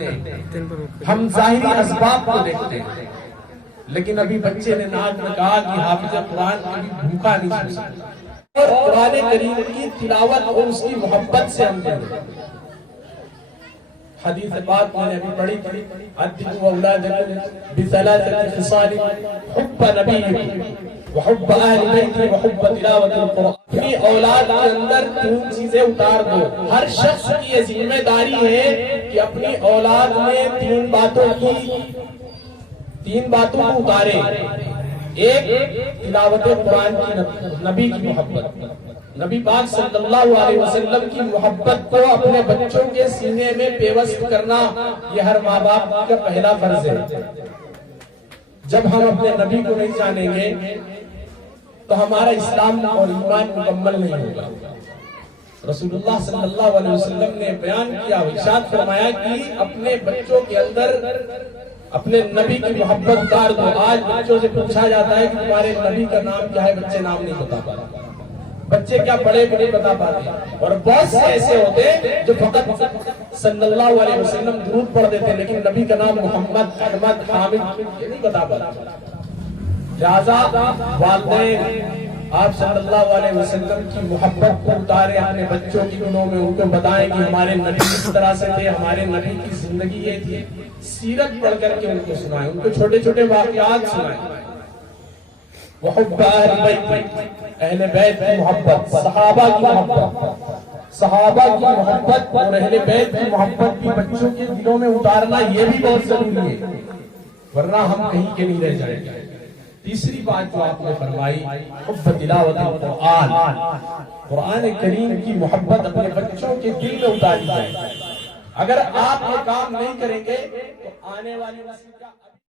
کرتے ہیں، ہم ظاہری اسباب کو دیکھتے ہیں، لیکن ابھی بچے نے ناک میں کہا کہ حافظ قرآن کبھی بھوکا نہیں سو سکتا، اور قرآن کریم کی تلاوت اور اس کی محبت سے ہم دیں گے۔ حدیث پاک میں نے ابھی پڑھی تھی، ادبوا اولادکم بثلاثۃ خصال حب نبی وحب اہل بیت وحب تلاوت القرآن۔ اپنی اولاد کے اندر تین چیزیں اتار دو۔ ہر شخص کی یہ ذمہ داری ہے کہ اپنی اولاد میں تین باتوں کو اتارے۔ ایک، تلاوت قرآن کی، نبی کی محبت، نبی پاک صلی اللہ علیہ وسلم کی محبت کو اپنے بچوں کے سینے میں پیوست کرنا، یہ ہر ماں باپ کا پہلا فرض ہے۔ جب ہم اپنے نبی کو نہیں جانیں گے تو ہمارا اسلام اور ایمان مکمل نہیں ہوگا۔ رسول اللہ صلی اللہ علیہ وسلم نے بیان کیا، ارشاد فرمایا کہ اپنے بچوں کے اندر اپنے نبی کی محبت اتار دو۔ آج بچوں سے پوچھا جاتا ہے کہ تمہارے نبی کا نام کیا ہے، بچے نام نہیں بتا پاتے، بچے کیا پڑھے بھی نہیں بتا پاتے، اور بہت سے ایسے ہوتے جو فقط صلی اللہ علیہ وسلم درود پڑھ دیتے لیکن نبی کا نام محمد، احمد، حامد یہ نہیں بتا پاتے۔ لہذا والدین آپ صلی اللہ علیہ وسلم کی محبت کو اتارے اپنے بچوں کی دلوں میں، ان کو بتائیں کہ ہمارے نبی کس طرح سے تھے، ہمارے نبی کی زندگی یہ تھی، سیرت پڑھ کر کے ان کو سنائیں، ان کو چھوٹے چھوٹے واقعات سنائیں۔ وحب اہل بیت، اہل بیت کی محبت، صحابہ کی محبت، صحابہ کی محبت اور اہل بیت کی محبت بھی بچوں کے دلوں میں اتارنا یہ بھی بہت ضروری ہے، ورنہ ہم کہیں کے نہیں رہ جائیں گے۔ تیسری بات جو آپ نے فرمائی، حب تلاوت القرآن، قرآن کریم کی محبت اپنے بچوں کے دل میں اتاری جائے۔ اگر آپ یہ کام نہیں کریں گے تو آنے والی نسل کا